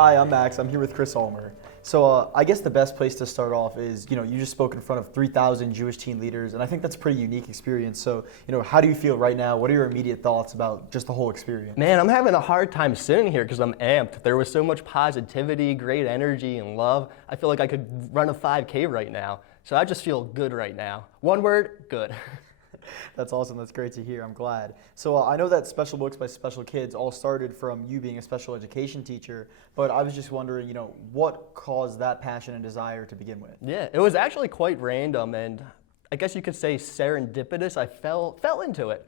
Hi, I'm Max. I'm here with Chris Ulmer. So I guess the best place to start off is, you just spoke in front of 3,000 Jewish teen leaders, and I think that's a pretty unique experience. So, how do you feel right now? What are your immediate thoughts about just the whole experience? Man, I'm having a hard time sitting here because I'm amped. There was so much positivity, great energy, and love. I feel like I could run a 5K right now. So I just feel good right now. One word, good. That's awesome. That's great to hear. I'm glad. So I know that Special Books by Special Kids all started from you being a special education teacher, but I was just wondering, what caused that passion and desire to begin with? Yeah, it was actually quite random, and I guess you could say serendipitous. I fell into it.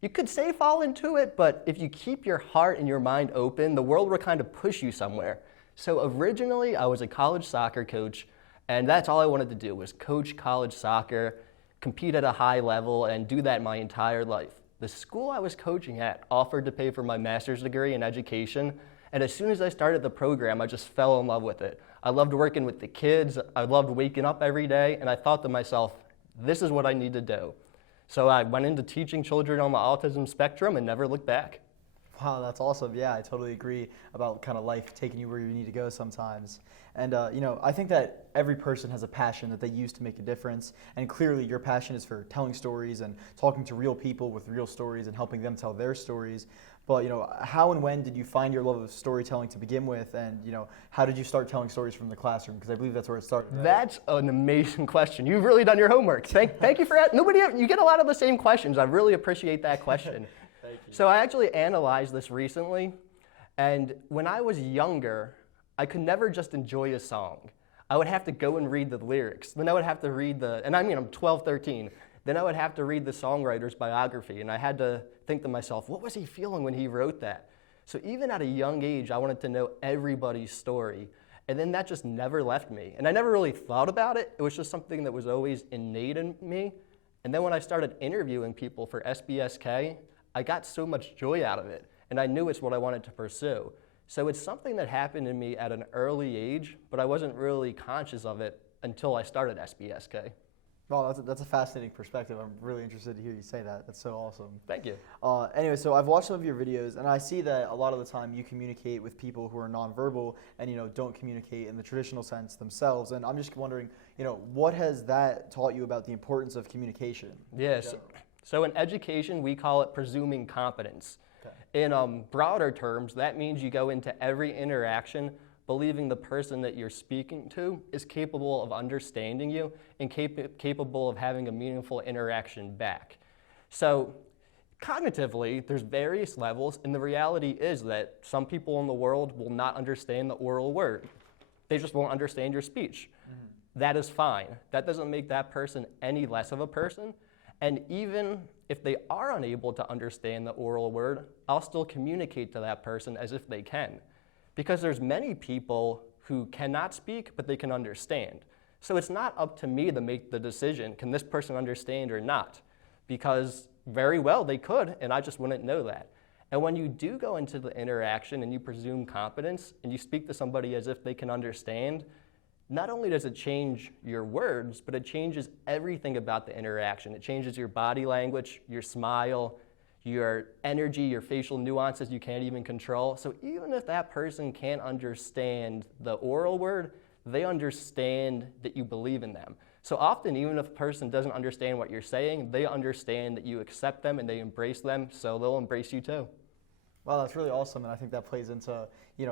You could say fall into it, but if you keep your heart and your mind open, the world will kind of push you somewhere. So originally, I was a college soccer coach, and that's all I wanted to do was coach college soccer, compete at a high level, and do that my entire life. The school I was coaching at offered to pay for my master's degree in education, and as soon as I started the program, I just fell in love with it. I loved working with the kids, I loved waking up every day, and I thought to myself, this is what I need to do. So I went into teaching children on the autism spectrum and never looked back. Wow, that's awesome. Yeah, I totally agree about kind of life taking you where you need to go sometimes. And, I think that every person has a passion that they use to make a difference. And clearly your passion is for telling stories and talking to real people with real stories and helping them tell their stories. But, how and when did you find your love of storytelling to begin with? And, how did you start telling stories from the classroom? Because I believe that's where it started. Right? That's an amazing question. You've really done your homework. Thank you for that. You get a lot of the same questions. I really appreciate that question. Thank you. So I actually analyzed this recently, and when I was younger, I could never just enjoy a song. I would have to go and read the lyrics. Then I would have to read I'm 12, 13. Then I would have to read the songwriter's biography, and I had to think to myself, what was he feeling when he wrote that? So even at a young age, I wanted to know everybody's story, and then that just never left me. And I never really thought about it. It was just something that was always innate in me. And then when I started interviewing people for SBSK, I got so much joy out of it, and I knew it's what I wanted to pursue. So it's something that happened to me at an early age, but I wasn't really conscious of it until I started SBSK. Wow, that's a fascinating perspective. I'm really interested to hear you say that. That's so awesome. Thank you. Anyway, so I've watched some of your videos, and I see that a lot of the time you communicate with people who are nonverbal and don't communicate in the traditional sense themselves. And I'm just wondering, what has that taught you about the importance of communication? Yes. So in education, we call it presuming competence. Okay. In broader terms, that means you go into every interaction believing the person that you're speaking to is capable of understanding you and capable of having a meaningful interaction back. So cognitively, there's various levels, and the reality is that some people in the world will not understand the oral word. They just won't understand your speech. Mm-hmm. That is fine. That doesn't make that person any less of a person. And even if they are unable to understand the oral word, I'll still communicate to that person as if they can. Because there's many people who cannot speak, but they can understand. So it's not up to me to make the decision, can this person understand or not? Because very well they could, and I just wouldn't know that. And when you do go into the interaction and you presume competence, and you speak to somebody as if they can understand, not only does it change your words, but it changes everything about the interaction. It changes your body language, your smile, your energy, your facial nuances you can't even control. So even if that person can't understand the oral word, they understand that you believe in them. So often, even if a person doesn't understand what you're saying, they understand that you accept them and they embrace them, so they'll embrace you too. Wow, that's really awesome, and I think that plays into,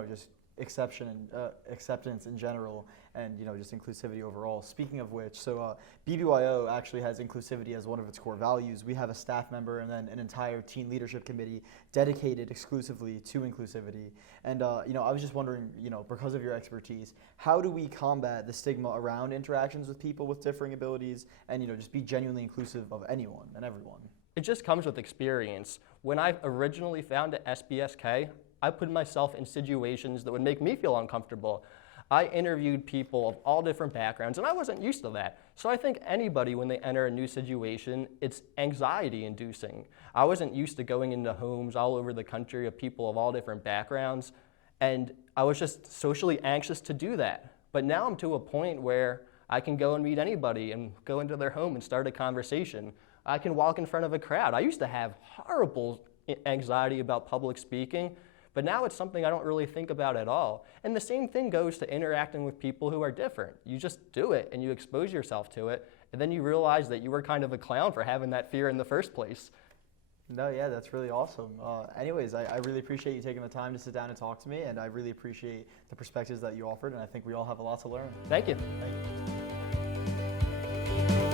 just acceptance in general, and just inclusivity overall. Speaking of which, so BBYO actually has inclusivity as one of its core values. We have a staff member and then an entire teen leadership committee dedicated exclusively to inclusivity. And I was just wondering, because of your expertise, how do we combat the stigma around interactions with people with differing abilities, and just be genuinely inclusive of anyone and everyone? It just comes with experience. When I originally founded SBSK, I put myself in situations that would make me feel uncomfortable. I interviewed people of all different backgrounds, and I wasn't used to that. So I think anybody, when they enter a new situation, it's anxiety-inducing. I wasn't used to going into homes all over the country of people of all different backgrounds, and I was just socially anxious to do that. But now I'm to a point where I can go and meet anybody and go into their home and start a conversation. I can walk in front of a crowd. I used to have horrible anxiety about public speaking, But now it's something I don't really think about at all. And the same thing goes to interacting with people who are different. You just do it and you expose yourself to it, and then you realize that you were kind of a clown for having that fear in the first place. No, yeah, that's really awesome. Anyways, I really appreciate you taking the time to sit down and talk to me, and I really appreciate the perspectives that you offered, and I think we all have a lot to learn. Thank you. Thank you.